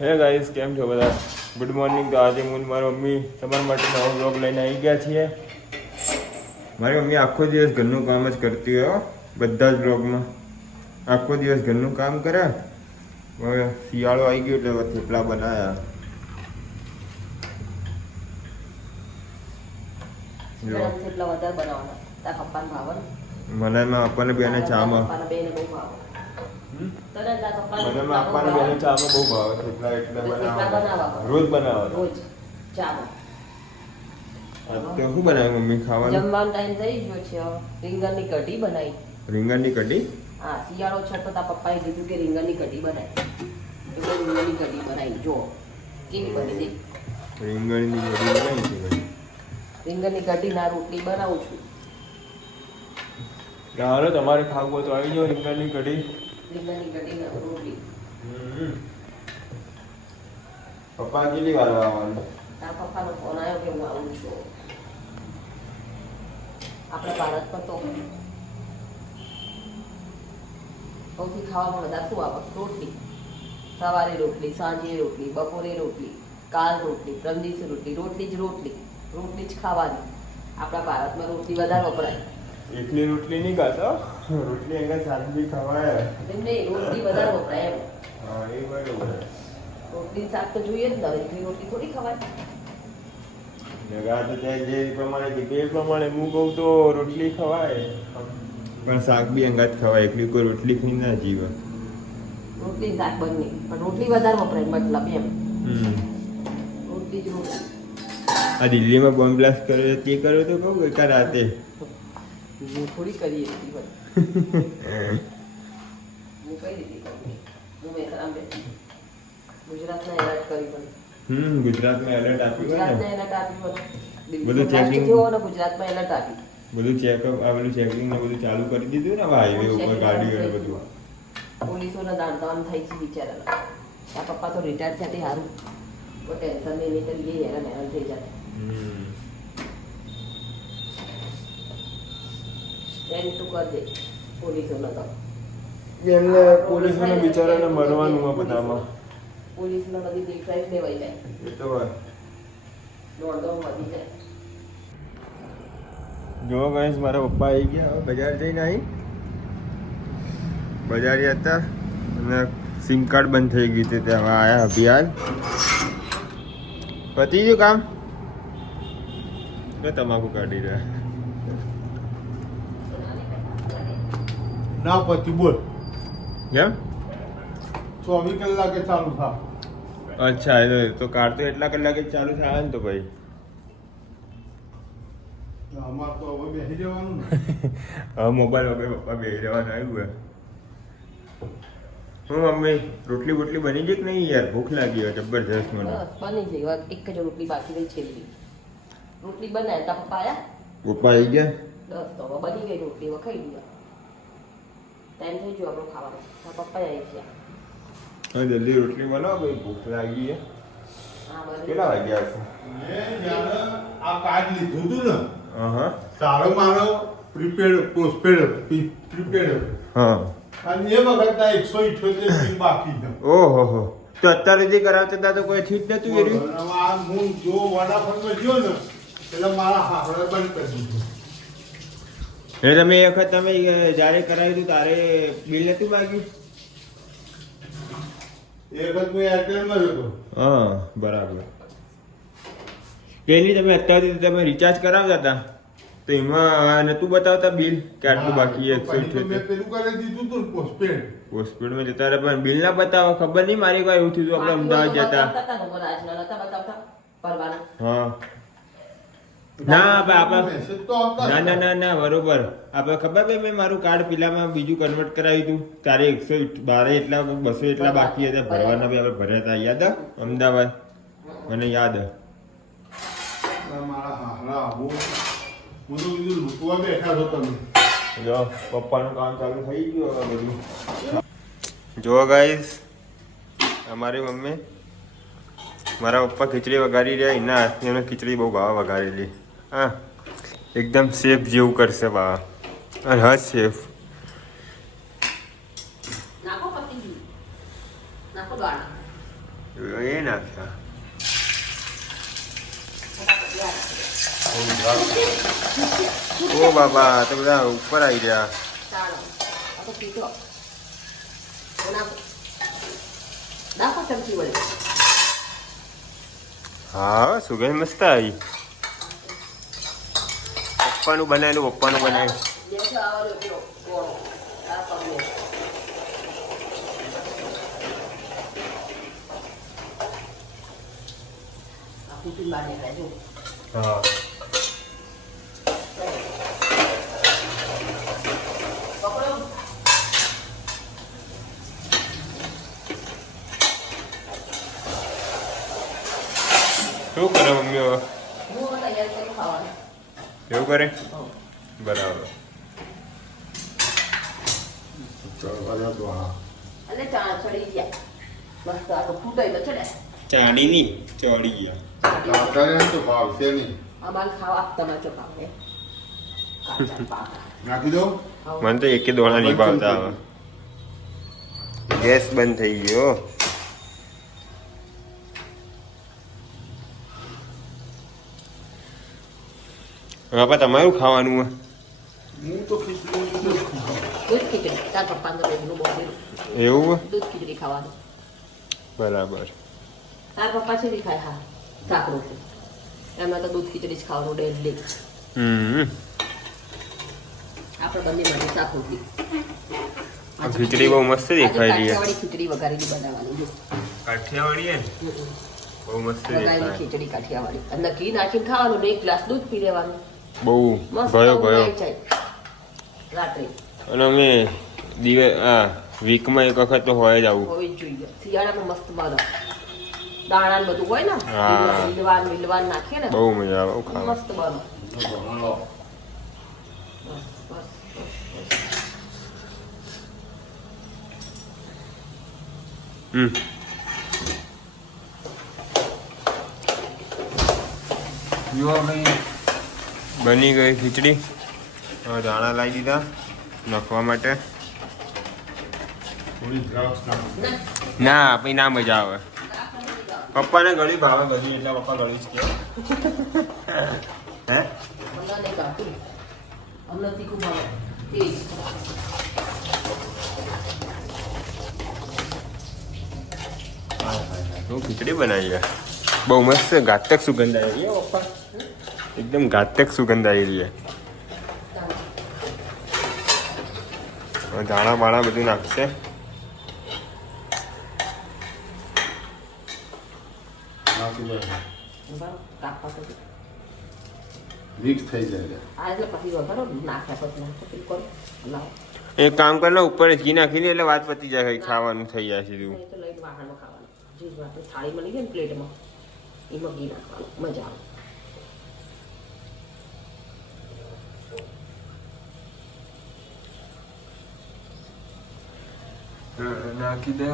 હે ગાઈસ, કેમ છો બધા? Good morning. તો આજે હું મારી મમ્મી તમારા માટે નવો બ્લોગ લઈને આવી ગયા છીએ. મારી મમ્મી આખો દિવસ ઘરનું કામ જ કરતી હોય, બધા જ બ્લોગમાં આખો દિવસ ઘરનું કામ કરે. હવે શિયાળો આવી ગયો એટલે થેપલા બનાવ્યા. થેપલા વધારે બનાવવાના. તારા પપ્પાને ભાવે ને? મને મારા પપ્પાને બેને ચામાં બેને બહુ ભાવે. તને તારા પપ્પાને મને મારા પપ્પાને બેને ચામાં બહુ ભાવે. થેપલા એટલે બનાવવા રોજ બનાવવા રોજ ચામાં. તો શું બનાવ્યું મમ્મી ખાવાનું? જમવાનો ટાઈમ થઈ ગયો છે. રીંગણની કઢી બનાવી. રીંગણની કઢી? હા, શિયાળો છે તો તારા પપ્પાએ કીધું કે રીંગણની કઢી બનાવી. તો રીંગણની કઢી બનાવી. જો કેવી બની દે. રીંગણની કઢી બનાવી છે. રીંગણની કઢી ના રોટલી બનાવું છું. હાલો, તમારે ખાવું હોય તો આવી જાઓ. રીંગણની કઢી, રીંગણની કઢી ના રોટલી. પપ્પા કેટલી વાર આવવાનું? તારા પપ્પાનો ફોન આવ્યો કે હું આવું છું. આપણા ભારતમાં તો સૌથી ખાવામાં વધારે શું આવે? રોટલી. સવારે રોટલી, સાંજે રોટલી, બપોરે રોટલી, કાલ રોટલી, પરમ દિવસે રોટલી. રોટલી જ રોટલી, રોટલી જ ખાવાની. આપણા ભારતમાં રોટલી વધારે વપરાય. એકલી રોટલી નહીં ખાતો, રોટલી એના સાથે બી ખવાય. એમને રોટલી વધારે વપરાય એમ. હા, એ બરોબર. રોટલી શાક તો જોઈએ જ ને. એકલી રોટલી થોડી ખવાય. જગા તો ત્યાં જે પ્રમાણે કીધું એ પ્રમાણે હું કહું તો રોટલી ખવાય, પણ શાક બી અંગાત ખવાય. એકલી કોઈ રોટલી ખાઈ ના જીવે. રોટલી શાક બંને, પણ રોટલી વધારે વપરાય. મતલબ એમ રોટલી જ રોટલી. આ દિલ્હીમાં બોમ્બ બ્લાસ્ટ કર્યો તે કર્યો તો કહું એકા રાતે. હું થોડી કરી હતી હું કઈ રીતે કરું? હું મહેસાણા બેઠી. ગુજરાતના એલર્ટ કરી પણ. ગુજરાતમાં એલર્ટ આપ્યું હોય ગુજરાતના ને, એલર્ટ આપ્યું હતું. બધું checking. ગુજરાતમાં એલર્ટ આપ્યું. બધું ચેકઅપ આવેલું, ચેકિંગ ને બધું ચાલુ કરી દીધું ને હાઈવે ઉપર ગાડીઓ ને બધું. પોલીસોને દાંડદાન થઈ છે બિચારા. આ પપ્પા તો રિટાયર થયા તે સારું. કોઈ ટેન્શન નહીં કરી હેરાન થઈ જાય. એન્ડ ટુ કરી દે પોલીસોને તો. એમને પોલીસોને બિચારાને મરવાનું આ બધામાં. પોલીસને બધી દેખાય જ લેવાઈ જાય. એ તો હોય. દોડદોડ વધી જાય. જો ગાઈસ, મારા પપ્પા આવી ગયા. હવે બજાર જઈને આવી. બજાર ગયા હતા અને સિમ કાર્ડ બંધ થઈ ગયું હતું. ત્યાં આવ્યા અભિયાન પતી ગયું કામ. કે તમાકુ કાઢી રહ્યા? ના પછી બોલ. કેમ? 24 કલાકે ચાલુ થા. અચ્છા, તો કાર તો એટલા કલાકે જ ચાલુ થાય ને. તો ભાઈ અમાર તો હવે બેસી જવાનું ને. હવે મોબાઈલ વગર પપ્પા બેસી રહેવાનું આવ્યું. હું મમ્મી રોટલી બોટલી બની ગઈ કે નહીં યાર? ભૂખ લાગી હોય જબરજસ્ત મને. બસ બની ગઈ. વાત એક જ રોટલી બાકી રહી છે. રોટલી બનાય તા પપ્પા આયા. પપ્પા આવી ગયા. બસ તો હવે બની ગઈ રોટલી. હવે ખાઈ લીધા. ટાઈમ થઈ ગયો આપણો ખાવાનો. તા પપ્પા આવી ગયા. હવે જલ્દી રોટલી બનાવો ભાઈ, ભૂખ લાગી છે. હા, બની. કેટલા વાગ્યા હશે? મેં જ્યારે આ કાર્ડ લીધું હતું ને, હા તારો મારો પ્રીપેડ પોસ્ટપેડ પ્રીપેડ, હા. અને એ વખત 178 બિલ બાકી છે. ઓહો હો. તો અત્યારે જે કરાવતા હતા તો કોઈ ઠીક નતું એર્યું? અને આ હું જો વડાફળમાં ગયો ને એટલે મારા હાથે બંધ કરી દીધું. એટલે તમે એ વખત તમે જ્યારે કરાવ્યું હતું તારે બિલ નતું માગ્યું? એ વખત હું એરટેલમાં જ હતો. હા, બરાબર. પેલી તમે અત્યારે તમે રિચાર્જ કરાવતા હતા તો એમાં નતું બતાવતા બિલ કે આટલું બાકી છે? પછી તો મેં પેલું કરી દીધું હતું ને પોસ્ટપેડ. પોસ્ટપેડમાં જતા રહ્યા પણ બિલ ના બતાવો. ખબર નહીં, મારી કોઈ એવું થયું હતું આપણે અમદાવાદ જતા. બતાવતા હતા ને, રાજના નતા બતાવતા પરવાના. હા ના આપણે મેસેજ તો આવતા ના ના ના ના બરોબર. આપણે ખબર ભાઈ મેં મારું કાર્ડ પેલામાં બીજું કન્વર્ટ કરાવ્યું હતું. તારે 112 એટલા 200 એટલા બાકી હતા ભરવાના. બી આપણે ભર્યા હતા. યાદ હે? અમદાવાદ મને યાદ હે. મારા હારા આવું હું તો કીધું લૂંટવા બેઠા છો તમે. જો પપ્પાનું કામ ચાલુ થઈ ગયું હવે બધું. જો ગાઈસ, અમારી મમ્મી મારા પપ્પા ખીચડી વઘારી રહ્યા. એના હાથની એમને ખીચડી બહુ ભાવ વઘારેલી. હા, એકદમ સેફ જેવું કરશે બા. અને હા સેફ. નાખો પતી ગયું. નાખો દાણા. એ નાખ્યા ઓ બાબા તો બધા ઉપર આવી ગયા. ચાલો આ તો પીતો નાખો ચમચી વડે. હા સુગંધ મસ્ત આવી. પપ્પાનું બનાવેલું જે છે આવા રોટલો ગોળો આ પગલે આ કુટુંબ બાને કાઢો. હા પકડો. શું કરે મમ્મી હવે? હું તૈયાર કરી ખાવાનું. એવું કરે હો. બરાબર. અને ચણા ચડી ગયા મસ્ત આ તો ફૂટાઈ તો ચડે. ચાડીની ચડી ગયા. કાકાને તો ભાવશે નહીં. અમારે ખાવા તમાચો ભાવે કાચા પાકા. નાખી દઉં? ખાઓ. મને તો એકે દોણા નહીં ભાવતા હવે. ગેસ બંધ થઈ ગયો. બાપા તમારું ખાવાનું હે? હું તો ખીચડી જ ખાઉં. દૂધ ખીચડી તાર પપ્પાને તો રોજનું બોલેલું એવું હે? દૂધ ખીચડી ખાવાનું. બરાબર. તાર પપ્પા છે બી ખાય હા શાક રોટલી એમાં તો દૂધ ખીચડી જ ખાવાનું ડેલી. આપણે બંને માટે શાક રોટલી. આ ખીચડી બહુ મસ્ત દેખાય રહી છે. કાઠિયાવાડી ખીચડી વઘારેલી બનાવવાની જો. કાઠિયાવાડી હે ને? બહુ મસ્ત વઘારેલી દેખાય. ખીચડી કાઠિયાવાડી અંદર ઘી નાખીને ખાવાનું ને એક ગ્લાસ દૂધ પી લેવાનું. બહુ મસ્ત ગયો ઊંઘ ગયો. આવી જાય રાત્રે. અને અમે વીકમાં એક વખત તો હોય જ આવું. હોવી જ જોઈએ. શિયાળામાં મસ્ત બને દાણા ને બધું હોય ને હા. મિલવાન નાખીએ ને બહુ મજા આવે ખાવા. મસ્ત બને. ભણો. બસ બસ બસ હમ જુઓ ભાઈ બની ગઈ ખીચડી. હવે દાણા લાવી દીધા નાખવા માટે. થોડી દ્રાક્ષ નાખો. ના ના પછી ના મજા આવે. પપ્પાને ગળી ભાવે બધી એટલે પપ્પા ગળી જ કે હે હમણાં નહીં કાઢતું હમણાં તીખું ભાવે તેજ. શું ખીચડી બનાવી છે. બહુ મસ્ત ઘાતક સુગંધ આવી રહી છે પપ્પા. એકદમ ઘાતક સુગંધ આવી રહી છે. હવે દાણા બાણા બધું નાખશે. નાખી દો. બરાબર કાપવા પછી મિક્સ થઈ જાય. આ એટલે પછી વઘારો નાખ્યા પછી નાખો કરો લાવો. એક કામ કર લો ઉપર ઘી નાખી દે એટલે વાત પતી જાય ખાવાનું થઈ જાય સીધું. નહીં તો લઈને વાહણમાં ખાવાનું જે આપણે થાળી મળી જાય ને પ્લેટમાં એમાં ઘી નાખવાનું મજા આવે. નાખી દે.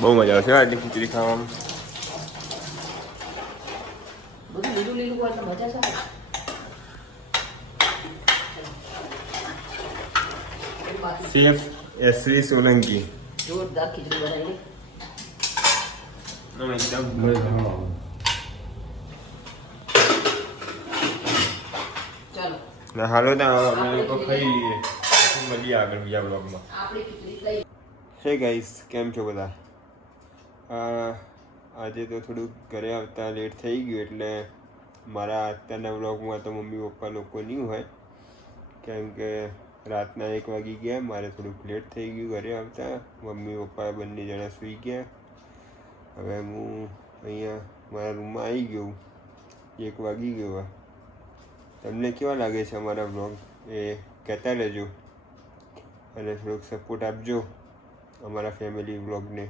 બહુ મજા આવશે આટલી ખીચડી ખાવામાં. બધું લીલું લીલું હોય તો મજા છે. શેફ એસરી સોલંકી જોરદાર ખીચડી બનાવી. એકદમ ચાલો ના હાલો ત્યાં અમે લોકો ખાઈ લઈએ પછી મળીએ આગળ બીજા બ્લોગમાં. આપણી ખીચડી તૈયાર. હે ગાઈસ કેમ છો બધા? આજે તો થોડુંક ઘરે આવતા લેટ થઈ ગયું એટલે મારા અત્યારના બ્લોગમાં તો મમ્મી પપ્પા લોકો નહીં હોય કેમ કે રાતના 1 વાગી ગયા. મારે થોડુંક લેટ થઈ ગયું ઘરે આવતા. મમ્મી પપ્પા બંને જણા સૂઈ ગયા. હવે હું અહીંયા મારા રૂમમાં આવી ગયો. 1 વાગી ગયો. તમને કેવા લાગે છે અમારા બ્લોગ એ કહેતા રહેજો અને થોડોક સપોર્ટ આપજો અમારા ફેમિલી વ્લોગને.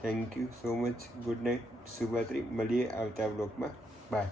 Thank you so much. Good night, શુભરાત્રી. મળીએ આવતા વ્લોગમાં. બાય.